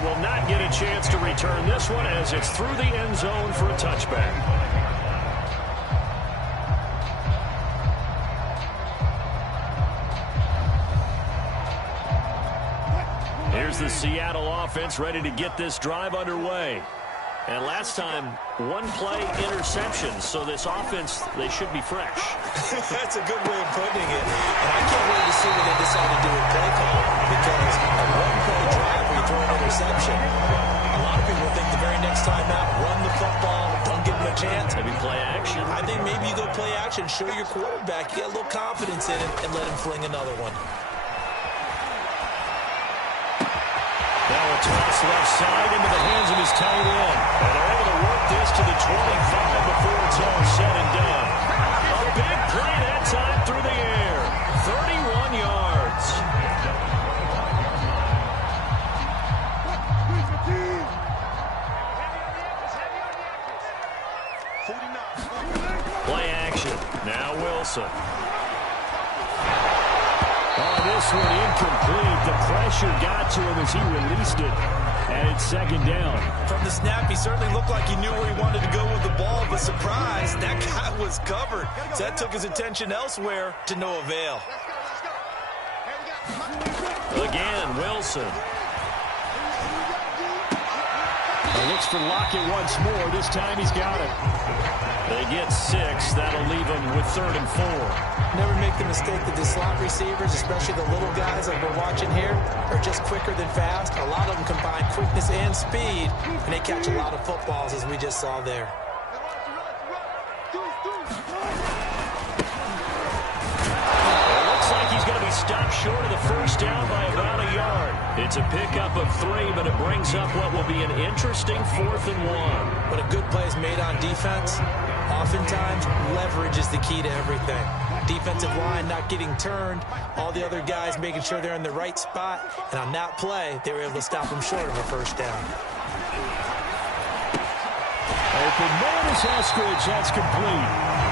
And will not get a chance to return this one as it's through the end zone for a touchback. Here's the Seattle offense ready to get this drive underway. And last time, one play interception, so this offense, they should be fresh. That's a good way of putting it. And I can't wait to see what they decide to do with play call, because a one-play drive where you throw an interception, a lot of people think the very next time out, run the football, don't give them a chance. Maybe play action. I think maybe you go play action, show your quarterback, you get a little confidence in it, and let him fling another one. Now a toss left side into the hands of his tight end. And they're able to work this to the 25 before it's all said and done. A big play that time through the air. 31 yards. Play action. Now Wilson. This one incomplete. The pressure got to him as he released it, and it's second down. From the snap, he certainly looked like he knew where he wanted to go with the ball, but surprise, that guy was covered. So that took his attention elsewhere to no avail. Again, Wilson. He looks for Lockett once more. This time he's got it. They get 6. That'll leave them with 3rd and 4. Never make the mistake that the slot receivers, especially the little guys like we're watching here, are just quicker than fast. A lot of them combine quickness and speed, and they catch a lot of footballs, as we just saw there. It looks like he's going to be stopped short of the first down by about a yard. It's a pickup of 3, but it brings up what will be an interesting 4th and 1. When a good play is made on defense, oftentimes leverage is the key to everything. Defensive line not getting turned, all the other guys making sure they're in the right spot, and on that play, they were able to stop them short of a first down. Open man is Eskridge. That's complete.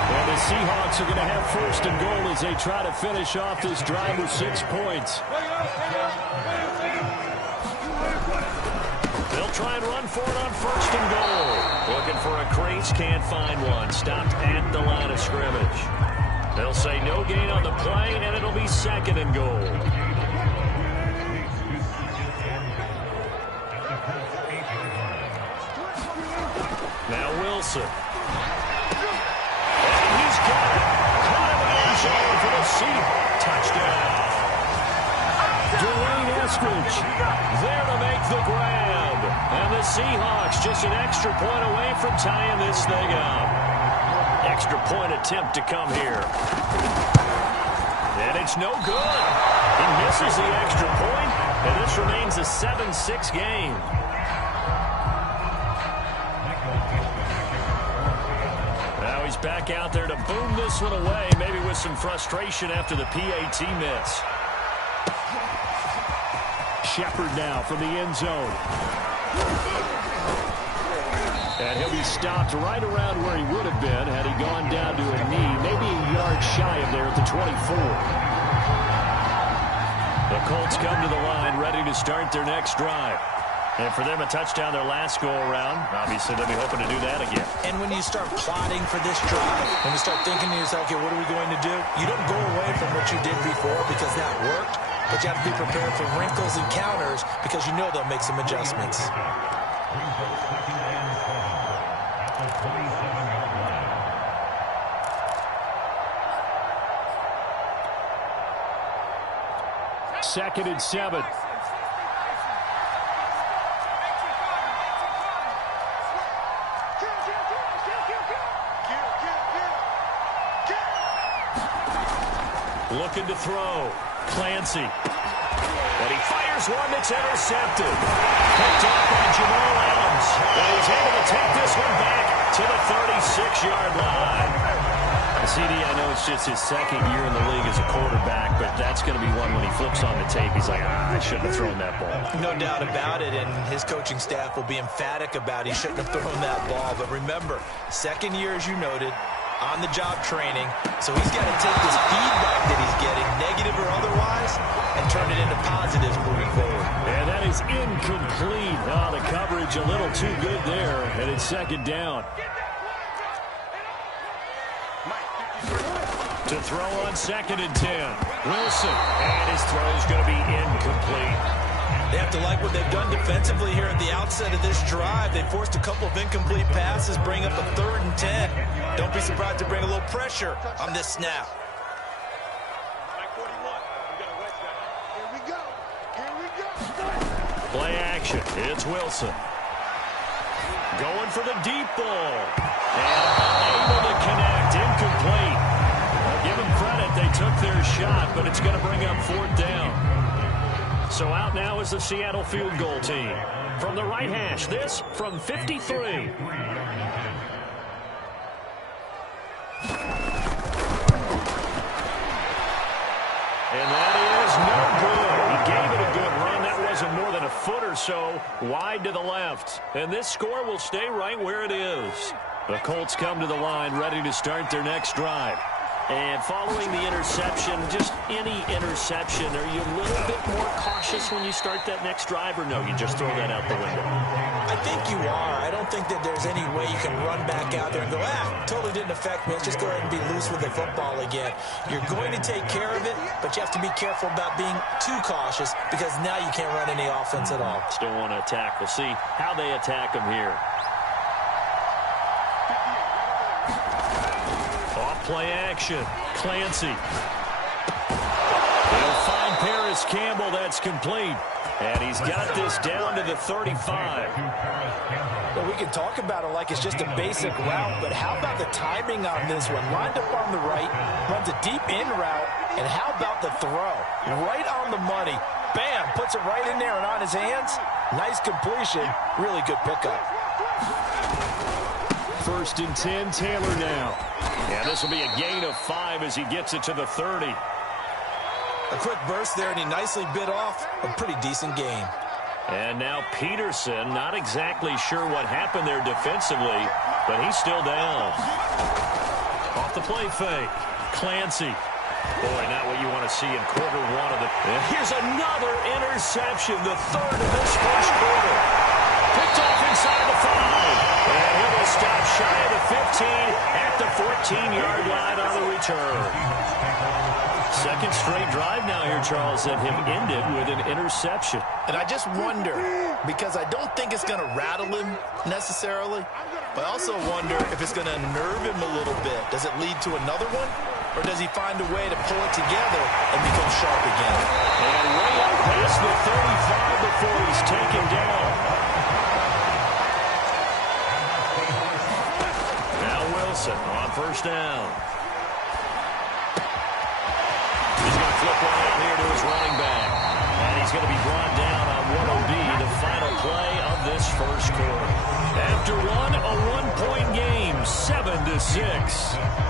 And the Seahawks are going to have 1st and goal as they try to finish off this drive with 6 points. They'll try and run for it on 1st and goal. Looking for a crease, can't find one. Stopped at the line of scrimmage. They'll say no gain on the play, and it'll be 2nd and goal. Now Wilson. And he's got it. Caught him in the end zone for the Seahawks touchdown. Dwayne Eskridge there to make the grab. And the Seahawks just an extra point away from tying this thing up. Extra point attempt to come here. And it's no good. He misses the extra point, and this remains a 7-6 game. Now he's back out there to boom this one away, maybe with some frustration after the PAT miss. Shepard now from the end zone. And he'll be stopped right around where he would have been had he gone down to a knee, maybe a yard shy of there at the 24. The Colts come to the line ready to start their next drive. And for them, a touchdown their last go-around. Obviously, they'll be hoping to do that again. And when you start plotting for this drive, when you start thinking to yourself, okay, what are we going to do? You don't go away from what you did before because that worked, but you have to be prepared for wrinkles and counters because you know they'll make some adjustments. Second and 7. Looking to throw. Clancy. And he fires one that's intercepted. Picked up by Jamal Adams. And he's able to take this one back to the 36-yard line. CD, I know it's just his 2nd year in the league as a quarterback, but that's going to be one when he flips on the tape. He's like, I shouldn't have thrown that ball. No doubt about it, and his coaching staff will be emphatic about he shouldn't have thrown that ball. But remember, 2nd year, as you noted, on-the-job training, so he's got to take this feedback that he's getting, negative or otherwise, and turn it into positives moving forward. And that is is incomplete. Oh, the coverage a little too good there, and it's second down. To throw on 2nd and 10. Wilson, and his throw is going to be incomplete. They have to like what they've done defensively here at the outset of this drive. They forced a couple of incomplete passes, bring up a 3rd and 10. Don't be surprised to bring a little pressure on this snap. Play action. It's Wilson. Going for the deep ball. And unable to connect. Incomplete. Well, give them credit. They took their shot, but it's going to bring up 4th down. So out now is the Seattle field goal team. From the right hash, this from 53. And that is no good. He gave it a good run. That wasn't more than a foot or so wide to the left. And this score will stay right where it is. The Colts come to the line ready to start their next drive. And following the interception, just any interception, are you a little bit more cautious when you start that next drive, or no, you just throw that out the window? I think you are. I don't think that there's any way you can run back out there and go, totally didn't affect me. Let's just go ahead and be loose with the football again. You're going to take care of it, but you have to be careful about being too cautious because now you can't run any offense at all. Still want to attack. We'll see how they attack them here. Play action. Clancy. They'll find Paris Campbell. That's complete. And he's got this down to the 35. Well, we can talk about it like it's just a basic route, but how about the timing on this one? Lined up on the right, runs a deep in route, and how about the throw? Right on the money. Bam! Puts it right in there and on his hands. Nice completion. Really good pickup. 1st and 10, Taylor now. And this will be a gain of 5 as he gets it to the 30. A quick burst there, and he nicely bit off a pretty decent gain. And now Peterson, not exactly sure what happened there defensively, but he's still down. Off the play fake. Clancy. Boy, not what you want to see in quarter 1 of the... And here's another interception, the 3rd of this first quarter. Picked off inside the 5. And he will stop shy of the 15 at the 14-yard line on the return. 2nd straight drive now here, Charles, that have ended with an interception. And I just wonder, because I don't think it's going to rattle him necessarily, but I also wonder if it's going to unnerve him a little bit. Does it lead to another one? Or does he find a way to pull it together and become sharp again? And way up past the 35 before he's taken down. On 1st down. He's going to flip one out here to his running back. And he's going to be brought down on what will be the final play of this first quarter. After one, a one-point game, 7-6.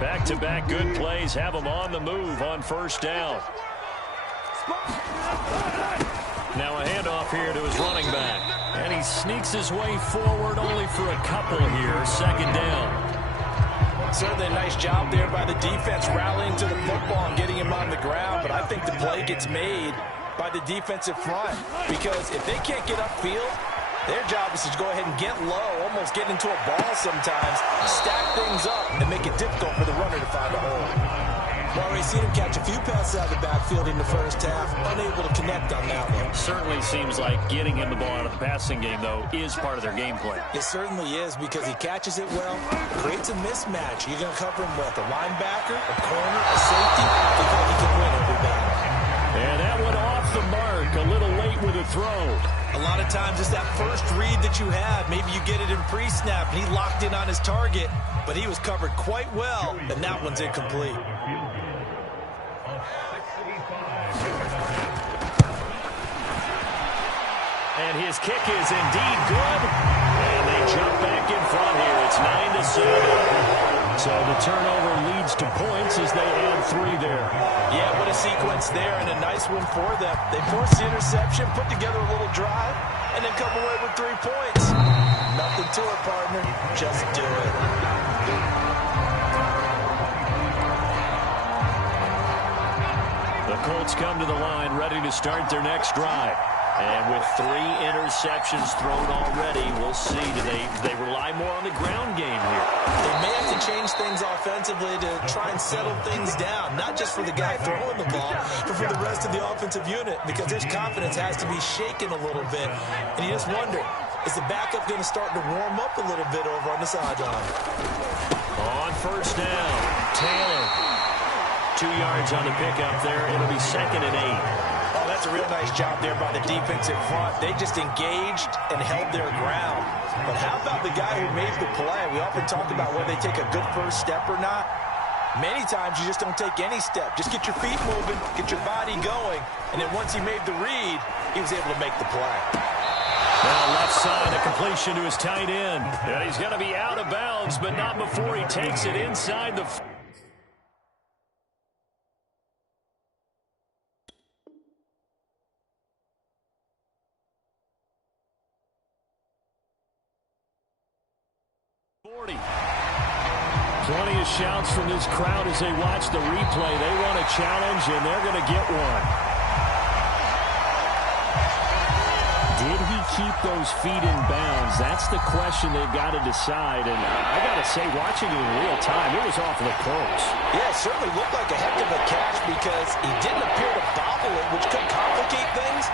Back-to-back good plays have him on the move on 1st down. Now a handoff here to his running back. And he sneaks his way forward only for a couple here. 2nd down. Certainly a nice job there by the defense rallying to the football and getting him on the ground. But I think the play gets made by the defensive front. Because if they can't get upfield, their job is to go ahead and get low, almost get into a ball sometimes, stack things up, and make it difficult for the runner to find a hole. Well, we've seen him catch a few passes out of the backfield in the 1st half, unable to connect on that one. Certainly seems like getting him the ball out of the passing game, though, is part of their game plan. It certainly is because he catches it well, creates a mismatch. You're going to cover him with a linebacker, a corner, a safety. He can win every battle. And that one off the mark, a little late with a throw. A lot of times it's that first read that you have. Maybe you get it in pre-snap, and he locked in on his target, but he was covered quite well, and that one's incomplete. And his kick is indeed good. And they jump back in front here. It's 9-7. So the turnover leads to points as they add 3 there. Yeah, what a sequence there, and a nice one for them. They forced the interception, put together a little drive, and then come away with 3 points. Nothing to it, partner. Just do it. The Colts come to the line ready to start their next drive. And with 3 interceptions thrown already, we'll see. Do they rely more on the ground game here? They may have to change things offensively to try and settle things down, not just for the guy throwing the ball, but for the rest of the offensive unit, because their confidence has to be shaken a little bit. And you just wonder, is the backup going to start to warm up a little bit over on the sideline? On first down, Taylor. 2 yards on the pickup there. It'll be 2nd and 8. Oh, that's a real nice job there by the defensive front. They just engaged and held their ground. But how about the guy who made the play? We often talk about whether they take a good first step or not. Many times you just don't take any step. Just get your feet moving, get your body going, and then once he made the read, he was able to make the play. Now left side, a completion to his tight end. And he's going to be out of bounds, but not before he takes it inside the... Plenty of shouts from this crowd as they watch the replay. They want a challenge, and they're going to get one. Did he keep those feet in bounds? That's the question they've got to decide. And I got to say, watching it in real time, it was awfully close. Yeah, it certainly looked like a heck of a catch because he didn't appear to bobble it, which could complicate things.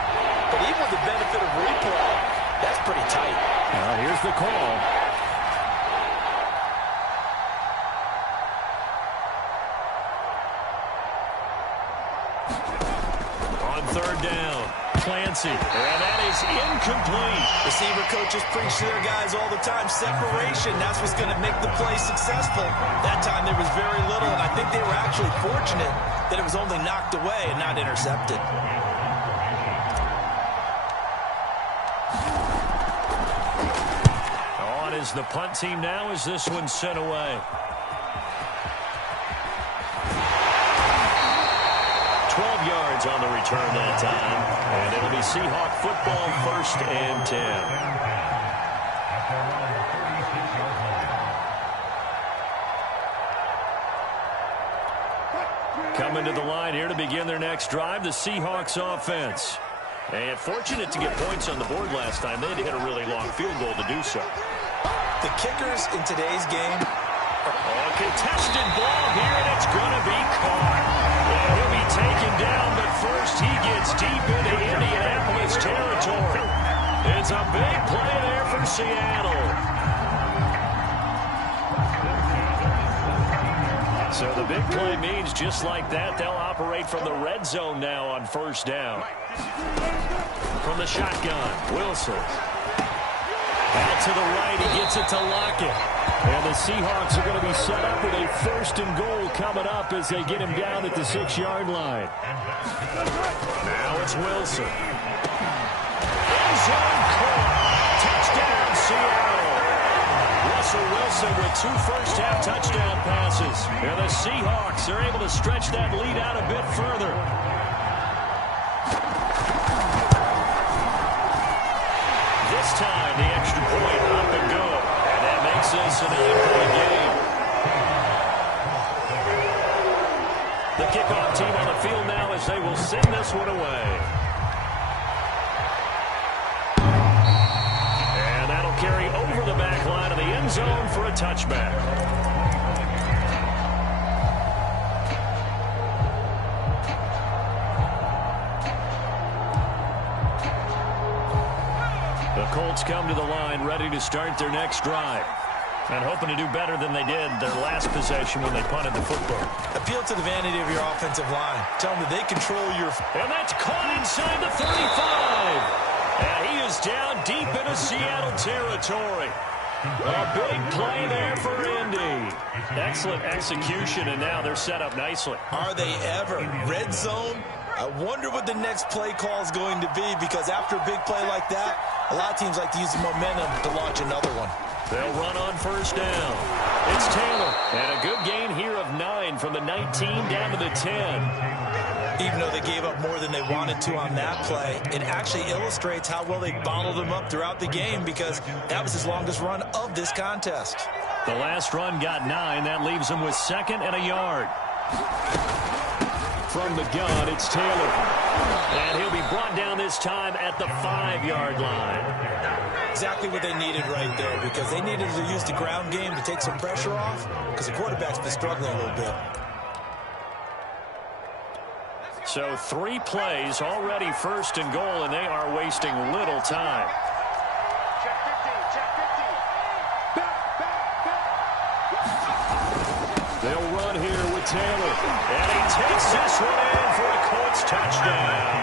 But even with the benefit of replay, that's pretty tight. Now, here's the call. Third down, Clancy, and that is incomplete. Receiver coaches preach to their guys all the time, separation, that's what's going to make the play successful. That time there was very little, and I think they were actually fortunate that it was only knocked away and not intercepted. On is the punt team now as this one's sent away. 12 yards on the return that time. And it'll be Seahawk football, 1st and 10. Coming to the line here to begin their next drive, the Seahawks offense. And fortunate to get points on the board last time. They had to hit a really long field goal to do so. The kickers in today's game. A contested ball here, and it's going to be caught. He'll be taken down, but first he gets deep into Indianapolis territory. It's a big play there for Seattle. So the big play means just like that, they'll operate from the red zone now on first down. From the shotgun, Wilson. Out to the right, he gets it to Lockett. And the Seahawks are going to be set up with a 1st and goal coming up as they get him down at the 6-yard line. Now it's Wilson. End zone caught. Touchdown, Seattle. Russell Wilson with 2 first-half touchdown passes. And the Seahawks are able to stretch that lead out a bit further. This time, the extra point up and good. And that makes this an 8-point game. The kickoff team on the field now as they will send this one away. And that'll carry over the back line of the end zone for a touchback. The Colts come to the line ready to start their next drive. And hoping to do better than they did their last possession when they punted the football. Appeal to the vanity of your offensive line. Tell them that they control your... And that's caught inside the 35. And he is down deep into Seattle territory. A big play there for Indy. Excellent execution, and now they're set up nicely. Are they ever? Red zone? I wonder what the next play call is going to be, because after a big play like that, a lot of teams like to use the momentum to launch another one. They'll run on first down. It's Taylor. And a good gain here of 9 from the 19 down to the 10. Even though they gave up more than they wanted to on that play, it actually illustrates how well they bottled them up throughout the game, because that was his longest run of this contest. The last run got 9. That leaves him with 2nd and a yard. From the gun, it's Taylor. And he'll be brought down this time at the 5-yard line. Exactly what they needed right there, because they needed to use the ground game to take some pressure off, because the quarterback's been struggling a little bit. So 3 plays, already 1st and goal, and they are wasting little time. They'll run here with Taylor. And he takes this one in for a Colts touchdown.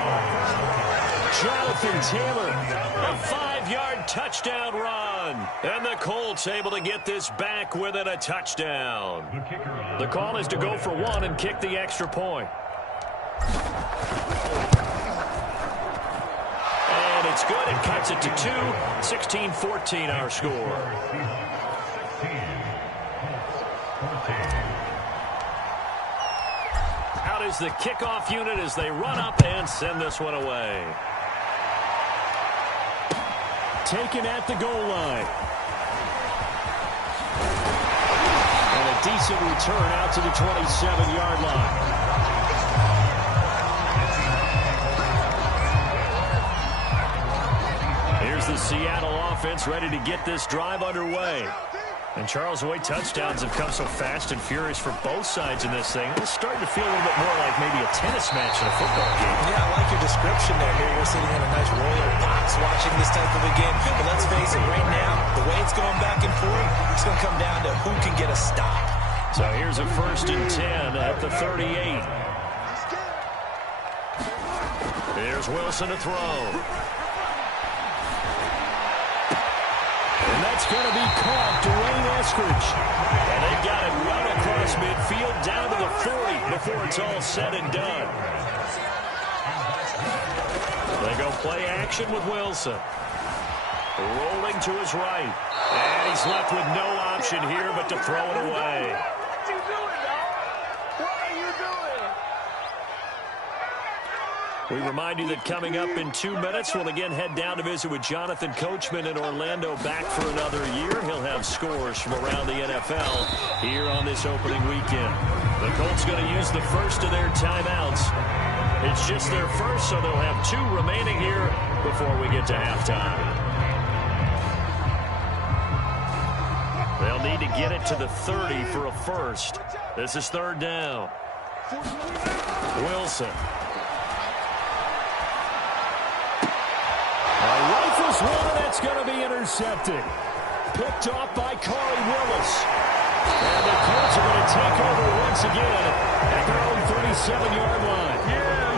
Jonathan Taylor, a 5-yard touchdown run. And the Colts able to get this back within a touchdown. The call is to go for 1 and kick the extra point. And it's good. It cuts it to 2. 16-14 our score. Out is the kickoff unit as they run up and send this one away. Taken at the goal line. And a decent return out to the 27-yard line. Here's the Seattle offense ready to get this drive underway. And Charles, the way touchdowns have come so fast and furious for both sides in this thing, it's starting to feel a little bit more like maybe a tennis match in a football game. Yeah, I like your description there. Here you're sitting in a nice royal box watching this type of a game. But let's face it, right now, the way it's going back and forth, it's going to come down to who can get a stop. So here's a 1st and 10 at the 38. Here's Wilson to throw. And that's going to be caught. Dwayne Eskridge. And they've got it well across midfield down to the 40 before it's all said and done. They go play action with Wilson. Rolling to his right. And he's left with no option here but to throw it away. What you doing, dog? What are you doing? We remind you that coming up in 2 minutes, we'll again head down to visit with Jonathan Coachman in Orlando, back for another year. He'll have scores from around the NFL here on this opening weekend. The Colts going to use the first of their timeouts. It's just their first, so they'll have 2 remaining here before we get to halftime. They'll need to get it to the 30 for a first. This is 3rd down. Wilson. Rifles one, and that's going to be intercepted. Picked off by Corey Willis. And the Colts are going to take over once again at their own 37-yard line.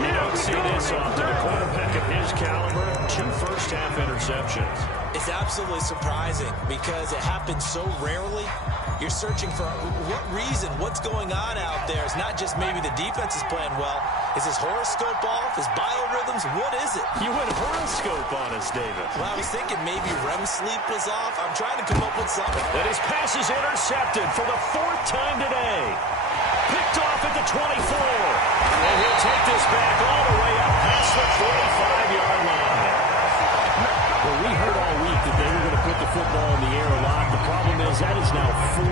You don't see this often. A quarterback of his caliber, 2 first-half interceptions. It's absolutely surprising because it happens so rarely. You're searching for what reason, what's going on out there. It's not just maybe the defense is playing well. Is his horoscope off? His biorhythms? What is it? You went horoscope on us, David. Well, I was thinking maybe REM sleep was off. I'm trying to come up with something. And his pass is intercepted for the 4th time today. Picked off at the 24. And he'll take this back all the way up past the 45-yard line. Well, we heard all week that they were going to put the football in the air a lot. The problem is that is now 4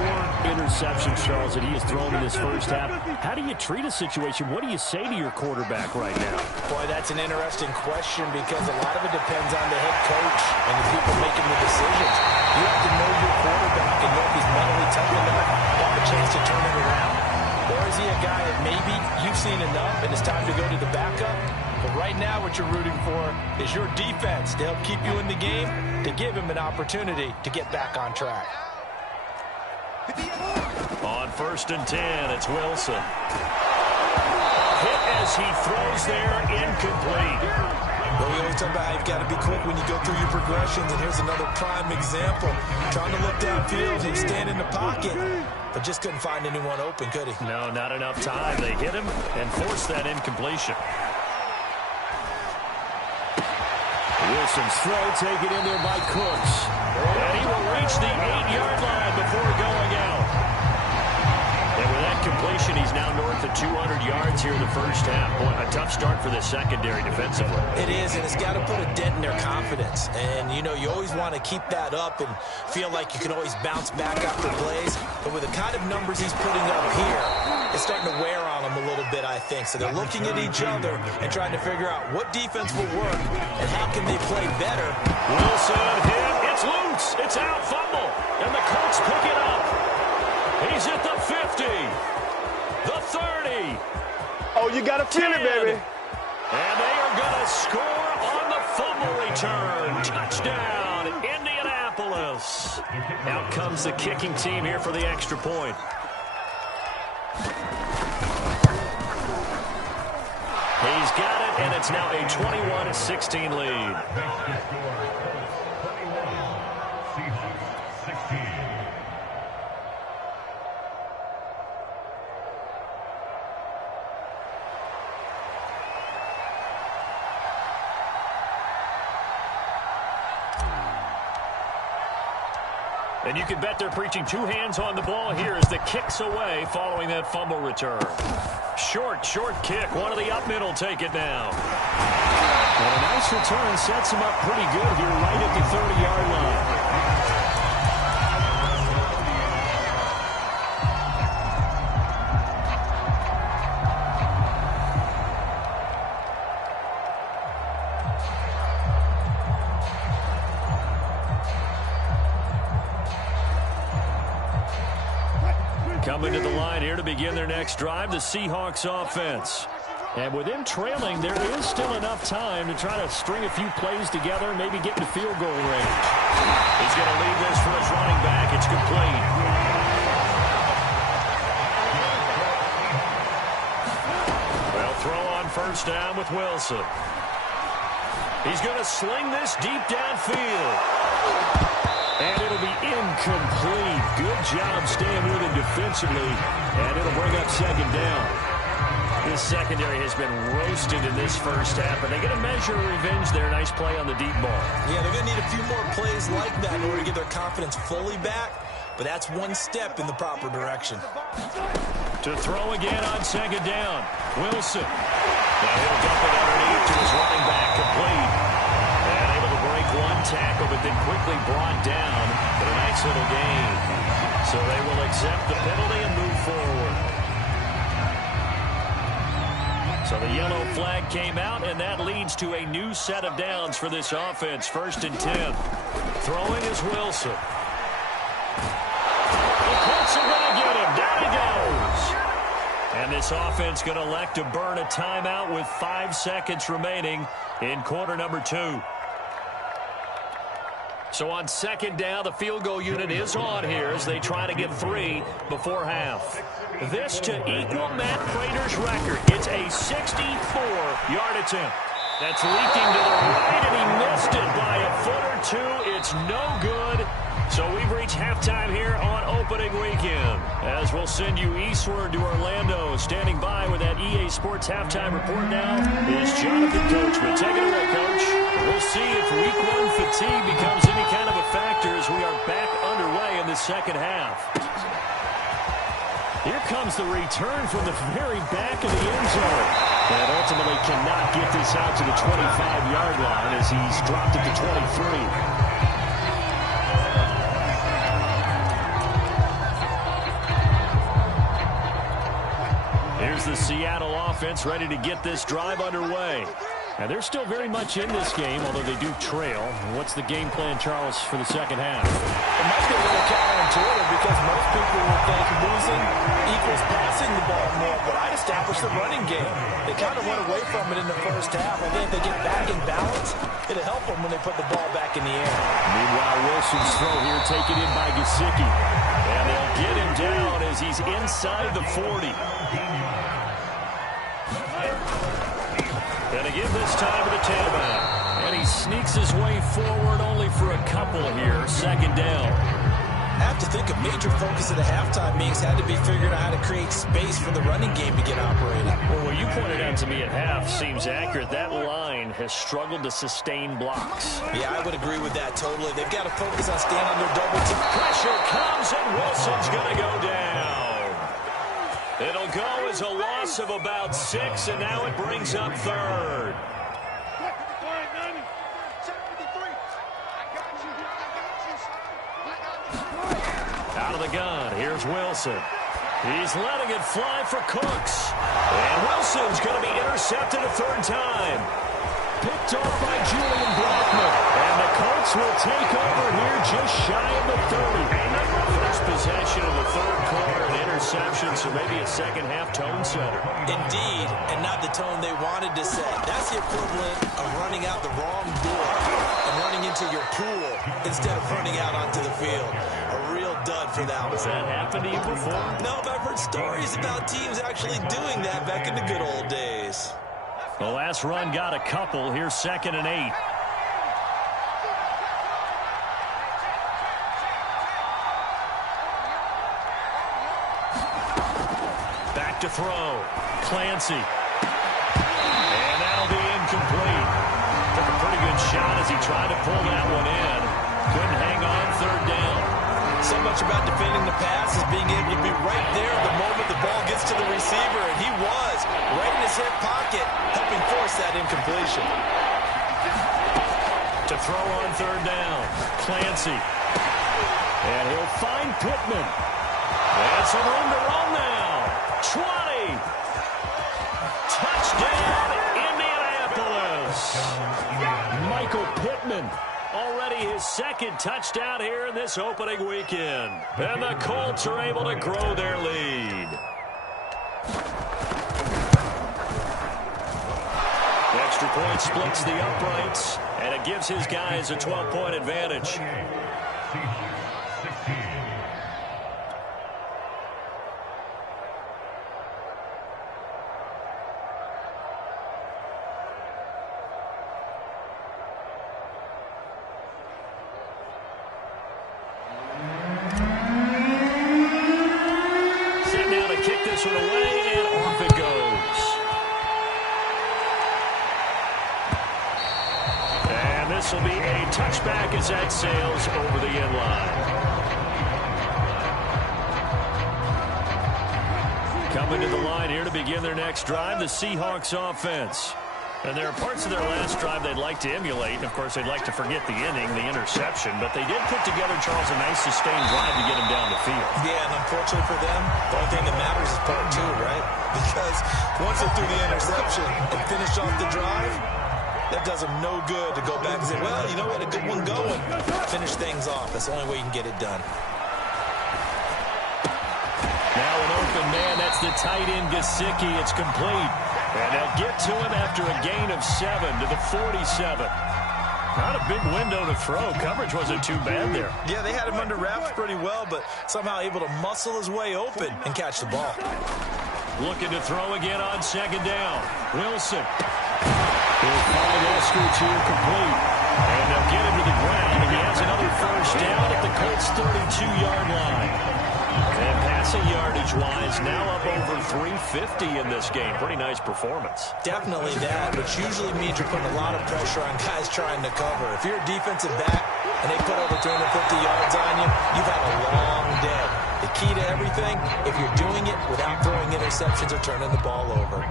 interceptions, Charles, that he has thrown in this first half. How do you treat a situation? What do you say to your quarterback right now? Boy, that's an interesting question because a lot of it depends on the head coach and the people making the decisions. You have to know your quarterback and know if he's mentally tough enough to have a chance to turn it around. Or is he a guy that maybe you've seen enough and it's time to go to the backup? But right now what you're rooting for is your defense to help keep you in the game, to give him an opportunity to get back on track. On 1st and 10, it's Wilson. Hit as he throws there, incomplete. Well, we always talk about how you've got to be quick when you go through your progressions, and here's another prime example. Trying to look downfield, he'll stand in the pocket, but just couldn't find anyone open, could he? No, not enough time. They hit him and forced that incompletion. Wilson's throw taken in there by Cooks. And he will reach the 8-yard line before going out. And with that completion, he's now north of 200 yards here in the first half. Boy, a tough start for the secondary defensively. It is, and it's got to put a dent in their confidence. And, you know, you always want to keep that up and feel like you can always bounce back after plays. But with the kind of numbers he's putting up here, it's starting to wear on them a little bit, I think. So they're looking at each other and trying to figure out what defense will work and how can they play better. Wilson hit. It's loose. It's out. Fumble. And the Colts pick it up. He's at the 50. The 30. Oh, you got to feel it, baby. And they are going to score on the fumble return. Touchdown, Indianapolis. Out comes the kicking team here for the extra point. He's got it, and it's now a 21-16 lead. And you can bet they're preaching two hands on the ball here as the kick's away following that fumble return. Short kick. One of the up middle take it now. And a nice return sets him up pretty good here right at the 30-yard line. Coming to the line here to begin their next drive, the Seahawks offense. And with him trailing, there is still enough time to try to string a few plays together and maybe get into field goal range. He's going to leave this for his running back. It's complete. Well, throw on first down with Wilson. He's going to sling this deep downfield. And it'll be incomplete. Good job staying with him defensively. And it'll bring up second down. This secondary has been roasted in this first half, but they get a measure of revenge there. Nice play on the deep ball. Yeah, they're going to need a few more plays like that in order to get their confidence fully back. But that's one step in the proper direction. To throw again on second down. Wilson. Now he'll dump it underneath to his running back. Complete. And able to break one tackle, but then quickly brought down. But a nice little gain. So they will accept the penalty and move forward. So the yellow flag came out, and that leads to a new set of downs for this offense. 1st and 10. Throwing is Wilson. The Colts are going to get him. Down he goes. And this offense going to elect to burn a timeout with 5 seconds remaining in quarter number 2. So on second down, the field goal unit is on here as they try to get 3 before half. This to equal Matt Prater's record. It's a 64-yard attempt. That's leaking to the right, and he missed it by a foot or two. It's no good. So we've reached halftime here on opening weekend. As we'll send you eastward to Orlando. Standing by with that EA Sports halftime report now is Jonathan Coachman. Take it away, Coach. We'll see if week 1 fatigue becomes any kind of a factor as we are back underway in the second half. Here comes the return from the very back of the end zone. And ultimately cannot get this out to the 25-yard line as he's dropped at the 23. Here's the Seattle offense ready to get this drive underway. And they're still very much in this game, although they do trail. What's the game plan, Charles, for the second half? It might be a little counterintuitive because most people will think losing equals passing the ball more, but I'd establish the running game. They kind of went away from it in the first half. I think if they get back in balance, it'll help them when they put the ball back in the air. Meanwhile, Wilson's throw here taken in by Gesicki. And they'll get him down as he's inside the 40. And again this time with a tailback. And he sneaks his way forward only for a couple here. Second down. After to think a major focus of the halftime meetings had to be figuring out how to create space for the running game to get operating. Well, what you pointed out to me at half seems accurate. That line has struggled to sustain blocks. Yeah, I would agree with that totally. They've got to focus on staying under double team. Pressure comes, and Wilson's going to go down. It'll go as a loss of about 6, and now it brings up third. Out of the gun, here's Wilson. He's letting it fly for Cooks. And Wilson's going to be intercepted a third time. Picked off by Julian Blackman. And the Colts will take over here just shy of the 30. First possession of the third quarter, an interception, so maybe a second-half tone setter. Indeed, and not the tone they wanted to set. That's the equivalent of running out the wrong door and running into your pool instead of running out onto the field. A real dud for that one. Has that happened to you before? No, but I've heard stories about teams actually doing that back in the good old days. The last run got a couple. Here's 2nd and 8. Back to throw. Clancy. And that'll be incomplete. Took a pretty good shot as he tried to pull that one in. Couldn't hang on 3rd down. So much about defending the pass is being able to be right there the moment the ball gets to the receiver, and he was right in his hip pocket, helping force that incompletion. To throw on 3rd down, Clancy. And he'll find Pittman. And some room to run now. 20. Touchdown, Indianapolis. Michael Pittman. Already his 2nd touchdown here in this opening weekend. And the Colts are able to grow their lead. The extra point splits the uprights, and it gives his guys a 12-point advantage. This one away, and off it goes. And this will be a touchback as that sails over the end line. Coming to the line here to begin their next drive, the Seahawks offense. And there are parts of their last drive they'd like to emulate. And, of course, they'd like to forget the inning, the interception. But they did put together, Charles, a nice sustained drive to get him down the field. Yeah, and unfortunately for them, the only thing that matters is part 2, right? Because once they threw the interception and finished off the drive, that does them no good to go back and say, well, you know what, a good one going. Finish things off. That's the only way you can get it done. Now an open man. That's the tight end, Gesicki. It's complete. And they'll get to him after a gain of 7 to the 47. Not a big window to throw. Coverage wasn't too bad there. Yeah, they had him under wraps pretty well, but somehow able to muscle his way open and catch the ball. Looking to throw again on 2nd down. Wilson. He'll find Eskridge here complete. And they'll get him to the ground, and he has another first down at the Colts' 32-yard line. And passing yardage-wise, now up over 350 in this game. Pretty nice performance. Definitely that, which usually means you're putting a lot of pressure on guys trying to cover. If you're a defensive back and they put over 250 yards on you, you've had a long day. The key to everything, if you're doing it without throwing interceptions or turning the ball over.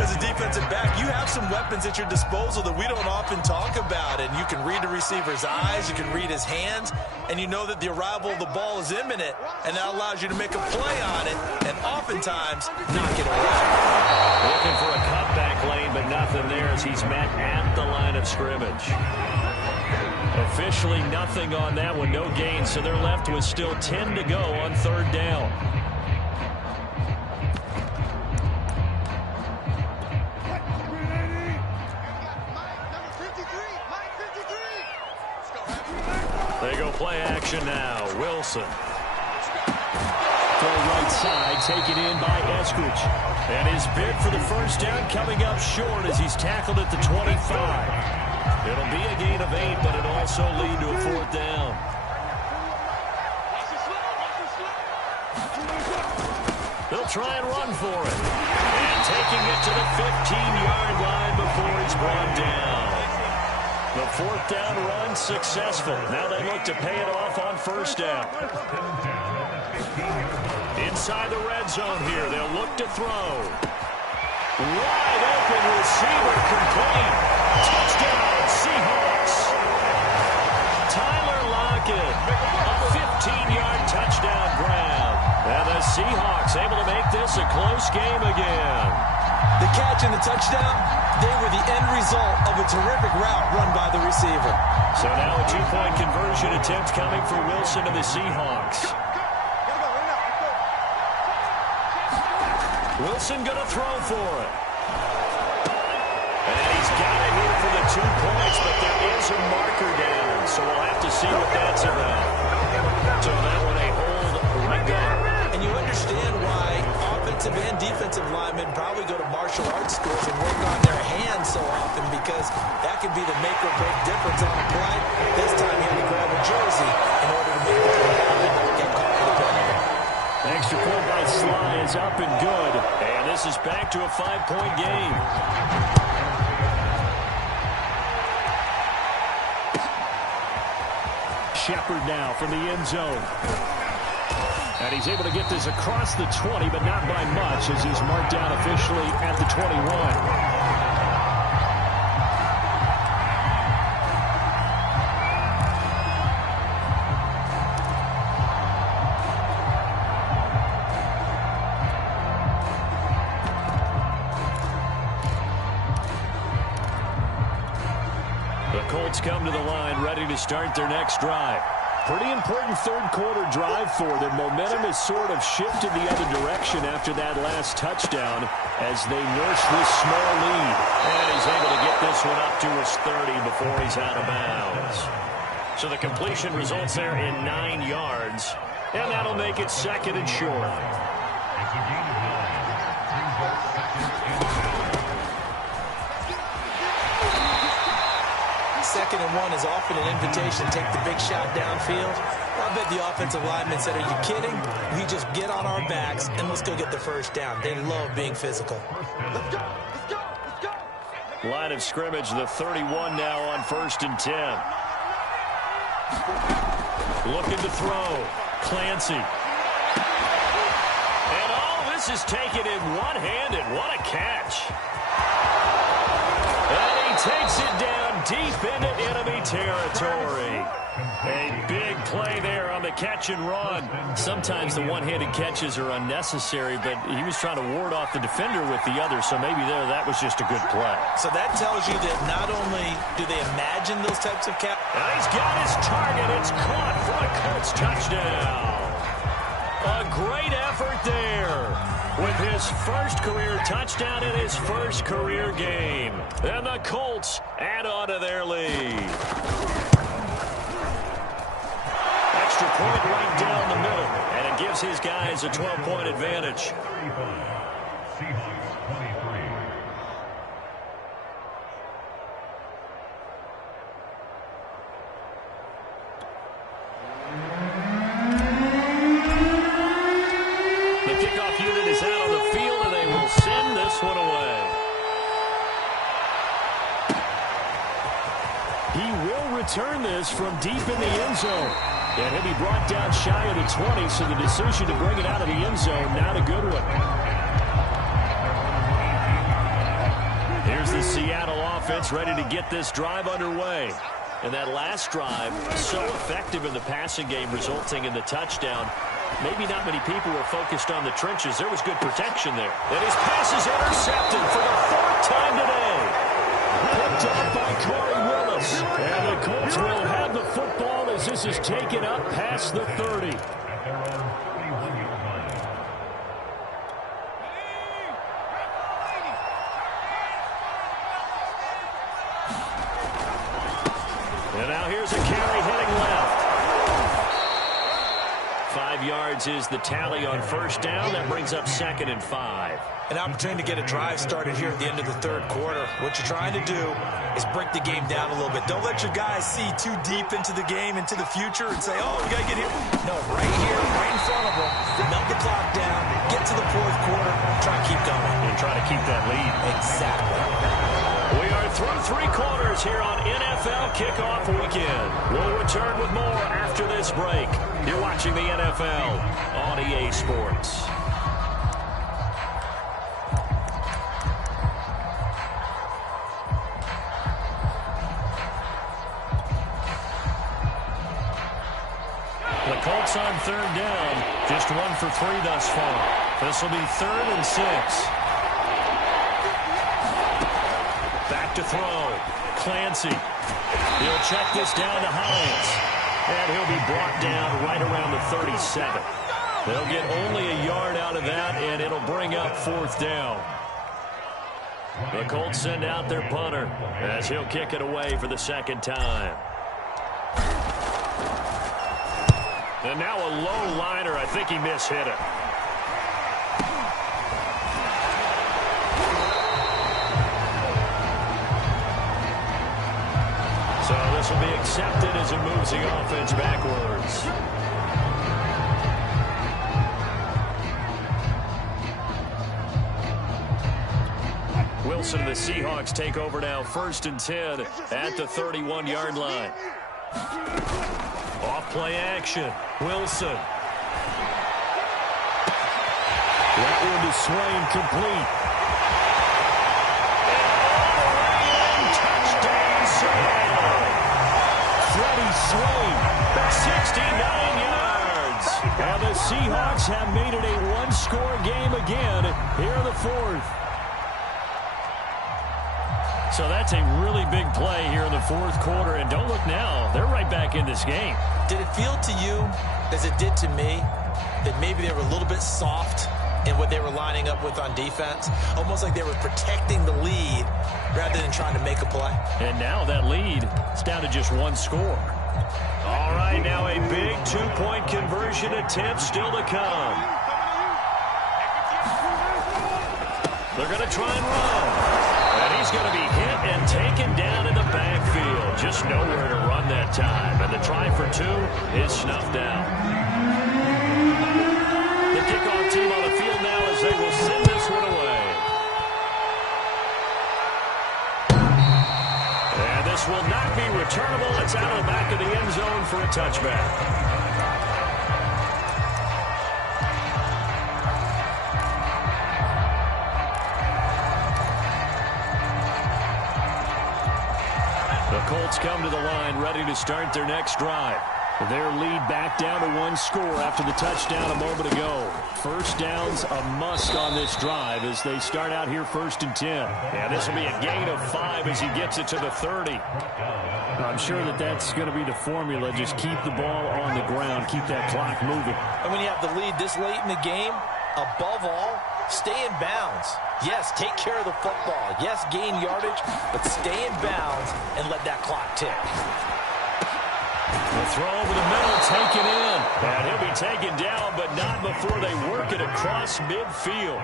As a defensive back, you have some weapons at your disposal that we don't often talk about. And you can read the receiver's eyes, you can read his hands, and you know that the arrival of the ball is imminent, and that allows you to make a play on it, and oftentimes knock it away. Looking for a cutback lane, but nothing there as he's met at the line of scrimmage. Officially nothing on that one, no gain, so they're left with still 10 to go on 3rd down. They go play action now. Wilson. Throw right side, taken in by Eskridge. And his bid for the first down coming up short as he's tackled at the 25. It'll be a gain of 8, but it'll also lead to a 4th down. They'll try and run for it. And taking it to the 15-yard line before he's brought down. The fourth down run successful. Now they look to pay it off on first down. Inside the red zone here, they'll look to throw. Wide open receiver complete. Touchdown, Seahawks. Tyler Lockett, a 15-yard touchdown grab. And the Seahawks able to make this a close game again. The catch and the touchdown, they were the end result of a terrific route run by the receiver. So now a two-point conversion attempt coming for Wilson and the Seahawks. Wilson going to throw for it. And he's got it here for the 2 points, but there is a marker down. So we'll have to see what that's about. So that one a hold right there. And you understand why offensive and defensive linemen probably go to martial arts schools and work on their hands so often, because that can be the make or break difference on a play. This time he had to grab a jersey in order to make the play happen. Get caught for the penalty. Extra point by Sly is up and good. And this is back to a 5-point game. Shepard now from the end zone. And he's able to get this across the 20, but not by much, as he's marked down officially at the 21. Colts come to the line, ready to start their next drive. Pretty important third-quarter drive for them. Momentum has sort of shifted the other direction after that last touchdown as they nurse this small lead. And he's able to get this one up to his 30 before he's out of bounds. So the completion results there in 9 yards, and that'll make it second and short. Second and 1 is often an invitation to take the big shot downfield. I bet the offensive lineman said, are you kidding? We just get on our backs and let's go get the first down. They love being physical. Let's go, let's go, let's go. Line of scrimmage, the 31 now on 1st and 10. Looking to throw. Clancy. And all this is taken in one-handed. What a catch. And he takes it down deep into enemy territory. A big play there on the catch and run. Sometimes the one-handed catches are unnecessary, but he was trying to ward off the defender with the other, so maybe there that was just a good play. So that tells you that not only do they imagine those types of catches. And he's got his target. It's caught for a Colts touchdown. A great effort there with his first career touchdown in his first career game. And the Colts add on to their lead. Extra point right down the middle, and it gives his guys a 12-point advantage. One away. He will return this from deep in the end zone. And he'll be brought down shy of the 20, so the decision to bring it out of the end zone, not a good one. Here's the Seattle offense ready to get this drive underway. And that last drive, so effective in the passing game, resulting in the touchdown. Maybe not many people were focused on the trenches. There was good protection there. And his pass is intercepted for the 4th time today. Picked up by Corey Willis. And the Colts will have the football as this is taken up past the 30. And now here's a carry heading left. 5 yards is the tally on first down. That brings up 2nd and 5. An opportunity to get a drive started here at the end of the 3rd quarter. What you're trying to do is break the game down a little bit. Don't let your guys see too deep into the game, into the future, and say, oh, we got to get here. No, right here, right in front of them. Melt the clock down, get to the fourth quarter, try to keep going. And try to keep that lead. Exactly. We are through three quarters here on NFL Kickoff Weekend. We'll return with more after this break. You're watching the NFL on EA Sports. The Colts on third down. Just 1 for 3 thus far. This will be 3rd and 6. Back to throw. Clancy. He'll check this down to Hines. And he'll be brought down right around the 37. They'll get only a yard out of that, and it'll bring up 4th down. The Colts send out their punter as he'll kick it away for the second time. And now a low liner. I think he mishit it. So this will be accepted as it moves the offense backwards. Wilson and the Seahawks take over now, 1st and 10 at the 31-yard line. Off play action. Wilson. That one to Swain, complete. And all the way in, touchdown Swain. 69 yards. And the Seahawks have made it a one-score game again here in the 4th. So that's a really big play here in the 4th quarter. And don't look now. They're right back in this game. Did it feel to you, as it did to me, that maybe they were a little bit soft in what they were lining up with on defense? Almost like they were protecting the lead rather than trying to make a play. And now that lead is down to just 1 score. All right, now a big 2-point conversion attempt still to come. They're going to try and run. And he's going to be hit and taken down in the backfield. Just nowhere to run that time. And the try for 2 is snuffed out. The kickoff team on the field now as they will send this one away. And this will not be returnable. It's out of the back of the end zone for a touchback. Colts come to the line ready to start their next drive. Their lead back down to 1 score after the touchdown a moment ago. First down's a must on this drive as they start out here 1st and 10. And this will be a gain of 5 as he gets it to the 30. I'm sure that's going to be the formula. Just keep the ball on the ground. Keep that clock moving. And when you have the lead this late in the game, above all, stay in bounds. Yes, take care of the football. Yes, gain yardage, but stay in bounds and let that clock tick. The throw over the middle, taken in. And he'll be taken down, but not before they work it across midfield.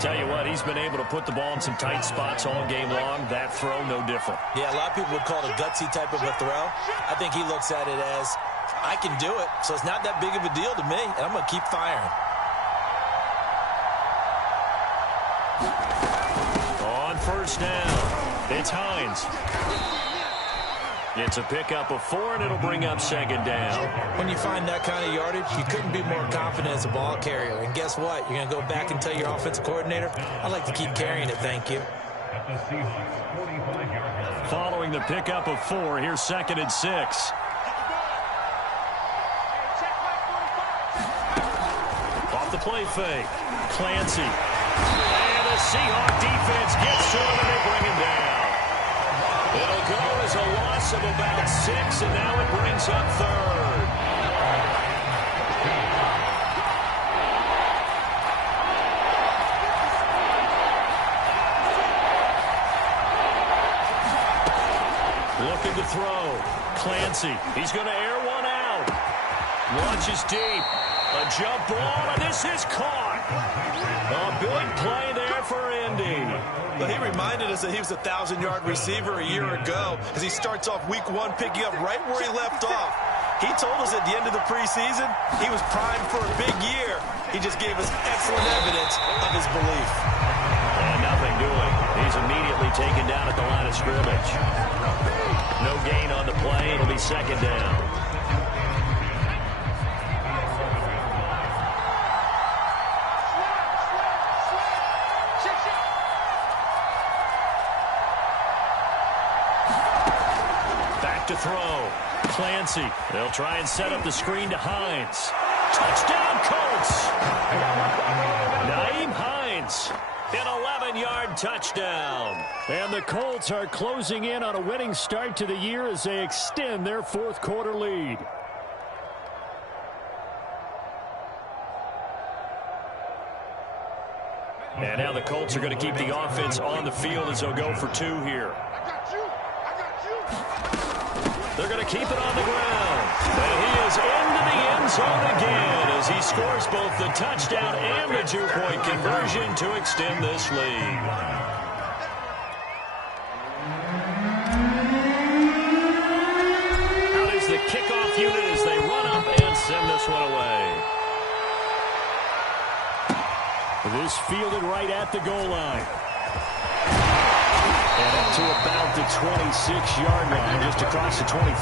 Tell you what, he's been able to put the ball in some tight spots all game long. That throw, no different. Yeah, a lot of people would call it a gutsy type of a throw. I think he looks at it as, I can do it, so it's not that big of a deal to me, and I'm going to keep firing. On 1st down, it's Hines. It's a pickup of 4, and it'll bring up 2nd down. When you find that kind of yardage, you couldn't be more confident as a ball carrier. And guess what? You're going to go back and tell your offensive coordinator, I'd like to keep carrying it, thank you. Following the pickup of 4, here's 2nd and 6. Off the play fake. Clancy. And the Seahawk defense gets to him, and they bring him down. It'll go as a loss of about 6, and now it brings up 3rd. Looking to throw. Clancy. He's going to air one out. Launches deep. A jump ball, and this is caught. A big play there for Indy. But he reminded us that he was a 1,000-yard receiver a year ago as he starts off week 1 picking up right where he left off. He told us at the end of the preseason he was primed for a big year. He just gave us excellent evidence of his belief. And nothing doing. He's immediately taken down at the line of scrimmage. No gain on the play. It'll be second down. Back to throw. Clancy. They'll try and set up the screen to Hines. Touchdown, Colts! Naeem Hines. An 11-yard touchdown. And the Colts are closing in on a winning start to the year as they extend their fourth quarter lead. And now the Colts are going to keep the offense on the field as they'll go for two here. They're going to keep it on the ground. And he is into the end zone again as he scores both the touchdown and the two-point conversion to extend this lead. Out is the kickoff unit as they run up and send this one away. This fielded right at the goal line. And up to about the 26-yard line, just across the 25.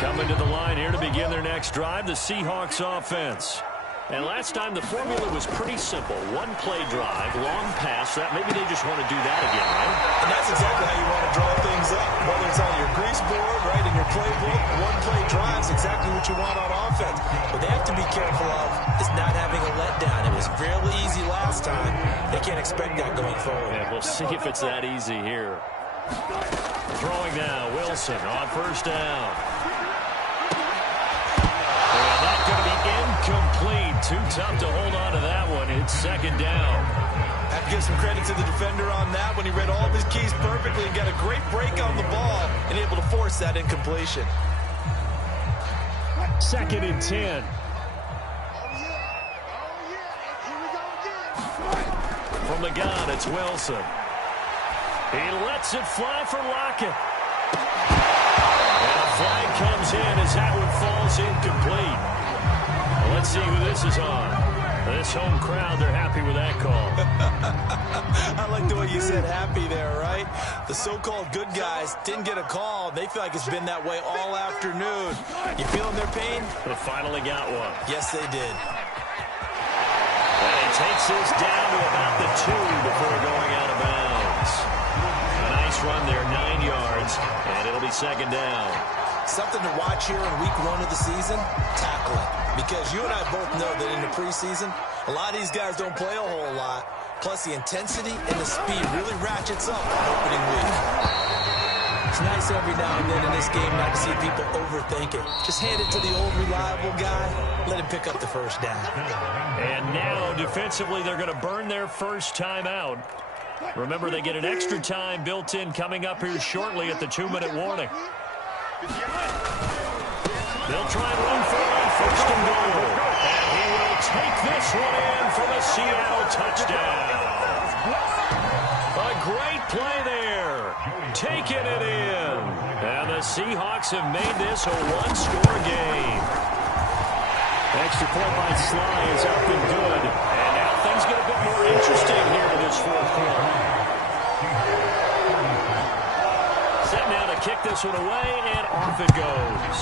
Coming to the line here to begin their next drive, the Seahawks offense. And last time the formula was pretty simple. One-play drive, long pass. That maybe they just want to do that again, right? And that's exactly how you want to draw things up. Whether it's on your grease board, right, in your playbook, one-play drives exactly what you want on offense. What they have to be careful of is not having a letdown. It was fairly easy last time. They can't expect that going forward. Yeah, we'll see if it's that easy here. Throwing now, Wilson on first down. And that's going to be incomplete. Too tough to hold on to that one. It's second down. Have to give some credit to the defender on that when he read all of his keys perfectly and got a great break on the ball and able to force that incompletion. Second and 10. From the gun, it's Wilson. He lets it fly for Lockett. And a flag comes in as that one falls incomplete. Well, let's see who this is on. This home crowd, they're happy with that call. I like the way you said happy there, right? The so-called good guys didn't get a call. They feel like it's been that way all afternoon. You feeling their pain? They finally got one. Yes, they did. And he takes this down to about the 2 before going out of bounds. A nice run there, 9 yards, and it'll be second down. Something to watch here in week 1 of the season, tackling. Because you and I both know that in the preseason, a lot of these guys don't play a whole lot. Plus, the intensity and the speed really ratchets up on opening week. It's nice every now and then in this game not to see people overthink it. Just hand it to the old reliable guy. Let him pick up the first down. And now, defensively, they're going to burn their first time out. Remember, they get an extra time built in coming up here shortly at the 2-minute warning. They'll try and run for it on first and goal. And he will take this one in for the Seattle touchdown. A great play there. Taking it in. And the Seahawks have made this a one-score game. Extra point by Sly is up and good. And now things get a bit more interesting here to this fourth quarter. Set now to kick this one away, and off it goes.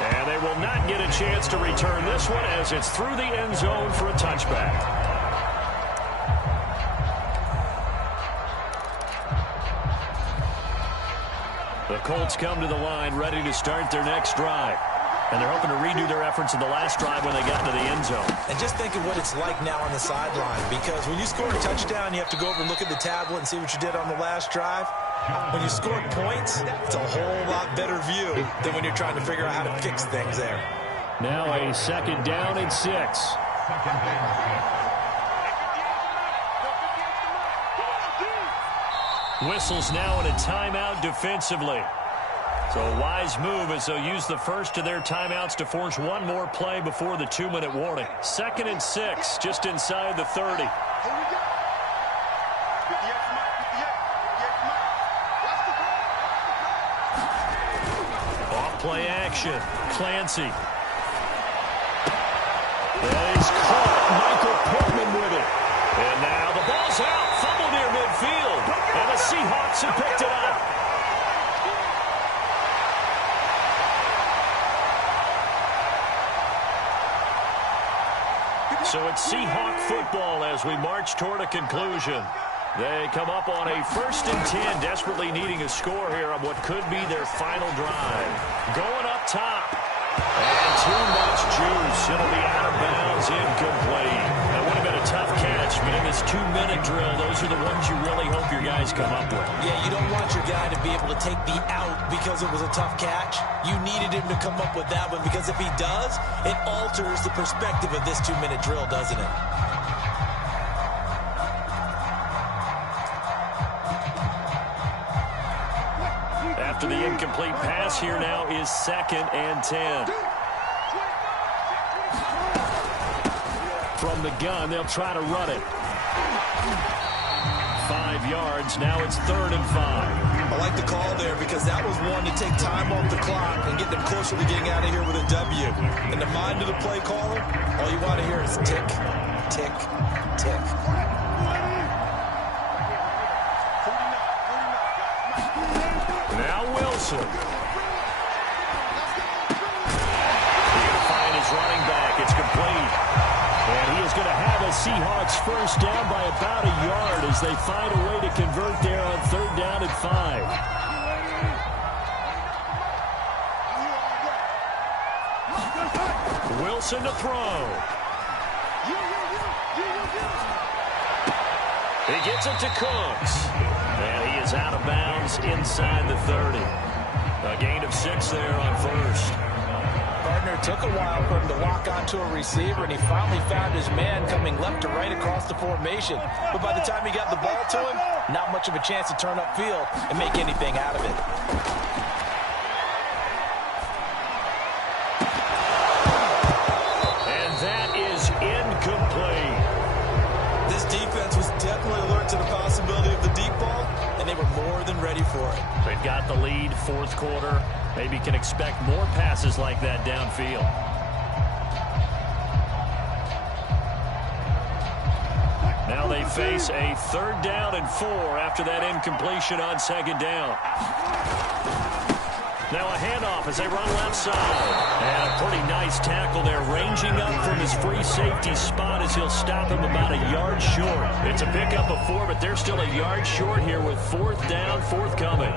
And they will not get a chance to return this one as it's through the end zone for a touchback. The Colts come to the line ready to start their next drive. And they're hoping to redo their efforts in the last drive when they got into the end zone. And just think of what it's like now on the sideline. Because when you score a touchdown, you have to go over and look at the tablet and see what you did on the last drive. When you score points, it's a whole lot better view than when you're trying to figure out how to fix things there. Now a second down and 6. Whistles now in a timeout defensively. So a wise move as they'll use the first of their timeouts to force one more play before the 2-minute warning. Second and 6, just inside the 30. Off-play action. Clancy. And he's caught. Michael Pittman with it. And now the ball's out. Fumble near midfield. And the Seahawks have picked it up. So it's Seahawk football as we march toward a conclusion. They come up on a 1st and 10, desperately needing a score here on what could be their final drive. Going up top. And too much juice. It'll be out of bounds, incomplete. That would have been a tough catch, but in this 2-minute drill, those are the ones you really hope your guys come up with. Yeah, you don't want your guy to be able to take the out because it was a tough catch. You needed him to come up with that one because if he does, it alters the perspective of this 2-minute drill, doesn't it? After the incomplete pass, here now is 2nd and 10. From the gun, they'll try to run it. 5 yards, now it's 3rd and 5. I like the call there because that was one to take time off the clock and get them closer to getting out of here with a W. In the mind of the play caller, all you want to hear is tick, tick, tick. Now Wilson. He's going to find his running back. It's complete. And he is going to have a Seahawks first down by about a yard as they find a way to convert there on 3rd down and 5. Wilson to throw. He gets it to Cooks. And he is out of bounds inside the 30. A gain of 6 there on 1st. Gardner took a while for him to lock onto a receiver, and he finally found his man coming left to right across the formation. But by the time he got the ball to him, not much of a chance to turn upfield and make anything out of it. And that is incomplete. This defense was definitely alert to the possibility of the deep ball, and they were more than ready for it. They've got the lead, 4th quarter. Maybe can expect more passes like that downfield. Now they face a 3rd down and 4 after that incompletion on 2nd down. Now a handoff as they run left side. And a pretty nice tackle there, ranging up from his free safety spot as he'll stop him about a yard short. It's a pickup of 4, but they're still a yard short here with 4th down, forthcoming.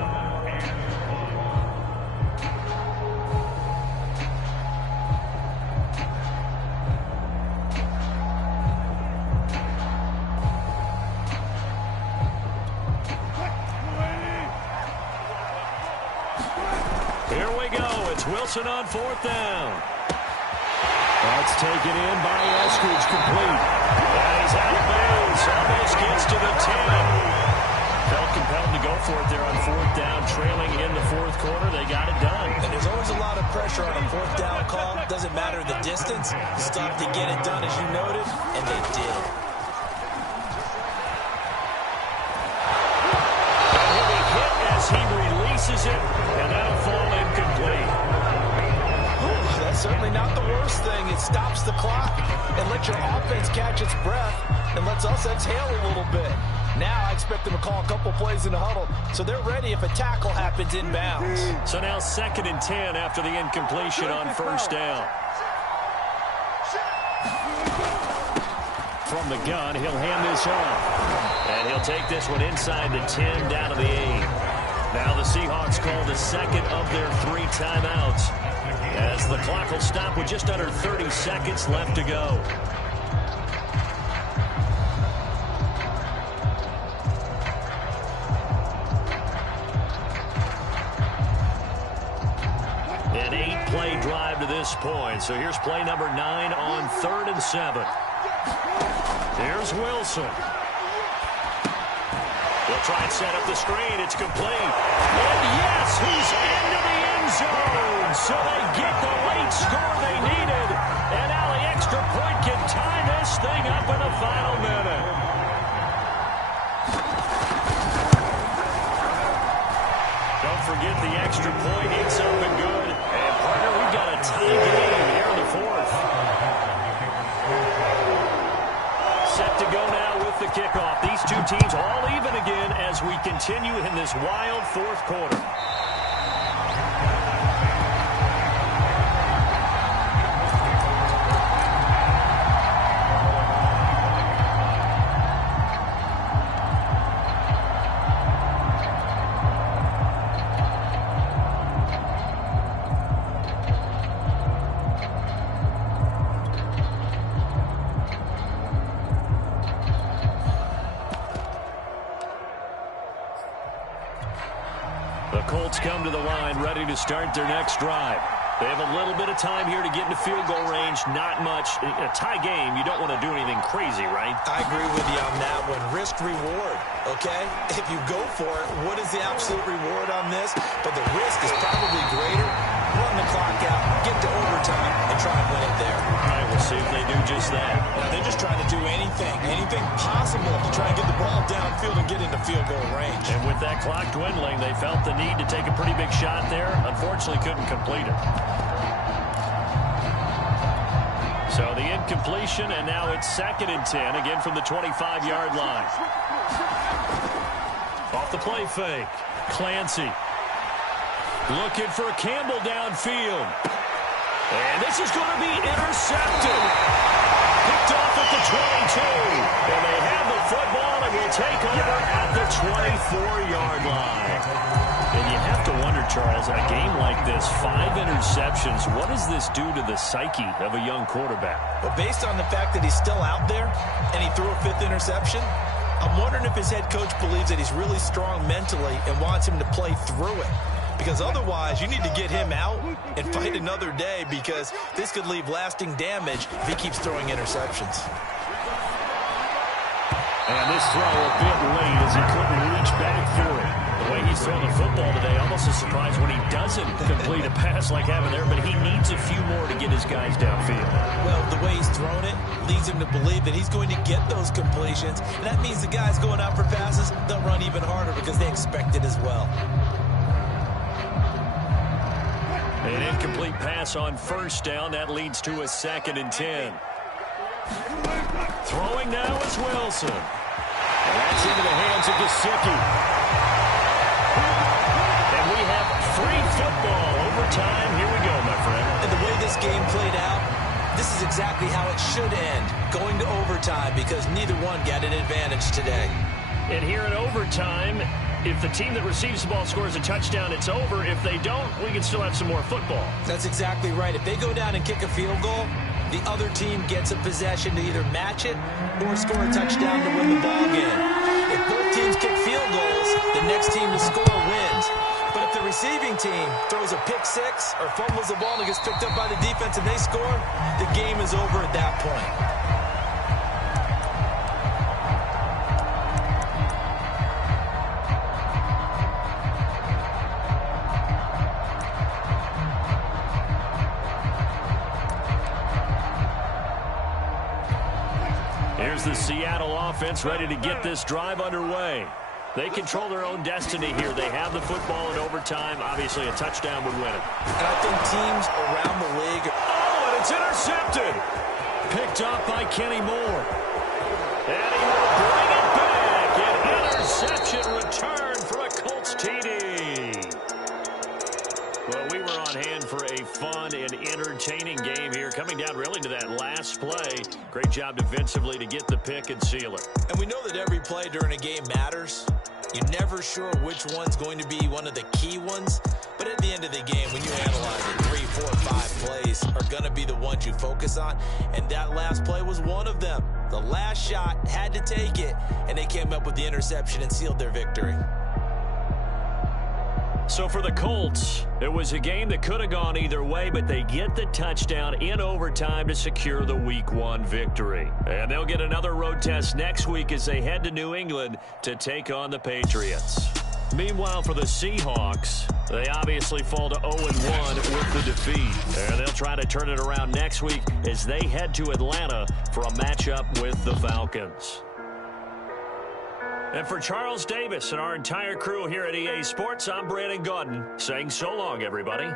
Here we go. It's Wilson on 4th down. That's taken in by Eskridge, complete. And he's out of bounds. Almost gets to the 10. Felt compelled to go for it there on 4th down, trailing in the 4th quarter. They got it done. And there's always a lot of pressure on a 4th down call. Doesn't matter the distance. You stop to get it done, as you noted, and they did. And he'll be hit as he releases it, and that'll fall incomplete. That's certainly not the worst thing. It stops the clock and lets your offense catch its breath and lets us exhale a little bit. Now I expect them to call a couple plays in the huddle, so they're ready if a tackle happens inbounds. So now 2nd and 10 after the incompletion on 1st down. From the gun, he'll hand this off. And he'll take this one inside the 10, down to the 8. Now the Seahawks call the 2nd of their 3 timeouts, as the clock will stop with just under 30 seconds left to go. An 8-play drive to this point. So here's play number 9 on 3rd and 7. Here's Wilson. They'll try and set up the screen. It's complete. And yes, he's into the end zone. So they get the late score they needed. And now the extra point can tie this thing up in the final minute. teams all even again as we continue in this wild fourth quarter. The Colts come to the line ready to start their next drive. They have a little bit of time here to get into field goal range. Not much. In a tie game, you don't want to do anything crazy, right? I agree with you on that one. Risk reward, okay? If you go for it, what is the absolute reward on this? But the risk is probably greater. Run the clock out, get to overtime, and try and win it there. All right, we'll see if they do just that. Now, they're just trying to do anything possible to try and get the ball downfield and get into field goal range. And with that clock dwindling, they felt the need to take a pretty big shot there. Unfortunately, couldn't complete it. So the incompletion, and now it's 2nd and 10, again from the 25-yard line. Off the play fake, Clancy looking for Campbell downfield. And this is going to be intercepted. Picked off at the 22. And they have the football and will take over at the 24-yard line. And you have to wonder, Charles, in a game like this, 5 interceptions, what does this do to the psyche of a young quarterback? But based on the fact that he's still out there and he threw a 5th interception, I'm wondering if his head coach believes that he's really strong mentally and wants him to play through it. Because otherwise, you need to get him out and fight another day, because this could leave lasting damage if he keeps throwing interceptions. And this throw a bit late as he couldn't reach back through it. The way he's throwing the football today, almost a surprise when he doesn't complete a pass like having there, but he needs a few more to get his guys downfield. Well, the way he's thrown it leads him to believe that he's going to get those completions. And that means the guys going out for passes, they'll run even harder because they expect it as well. An incomplete pass on 1st down. That leads to a 2nd and 10. Throwing now is Wilson. And that's into the hands of Gesicki. And we have free football. Overtime. Here we go, my friend. And the way this game played out, this is exactly how it should end. Going to overtime, because neither one got an advantage today. And here in overtime, if the team that receives the ball scores a touchdown, it's over. If they don't, we can still have some more football. That's exactly right. If they go down and kick a field goal, the other team gets a possession to either match it or score a touchdown to win the ball game. If both teams kick field goals, the next team to score wins. But if the receiving team throws a pick 6 or fumbles the ball and gets picked up by the defense and they score, the game is over at that point. Here's the Seattle offense ready to get this drive underway. They control their own destiny here. They have the football in overtime. Obviously, a touchdown would win it. And I think teams around the league... Oh, and it's intercepted. Picked off by Kenny Moore. And he will bring it back. An interception return for a Colts TD. Well, we were on hand for a fun and entertaining game here, coming down really to that last play. Great job defensively to get the pick and seal it. And we know that every play during a game matters. You're never sure which one's going to be one of the key ones. But at the end of the game, when you analyze it, 3, 4, 5 plays are going to be the ones you focus on. And that last play was one of them. The last shot had to take it, and they came up with the interception and sealed their victory. So for the Colts, it was a game that could have gone either way, but they get the touchdown in overtime to secure the Week 1 victory. And they'll get another road test next week as they head to New England to take on the Patriots. Meanwhile, for the Seahawks, they obviously fall to 0-1 with the defeat. And they'll try to turn it around next week as they head to Atlanta for a matchup with the Falcons. And for Charles Davis and our entire crew here at EA Sports, I'm Brandon Gaudin saying so long, everybody.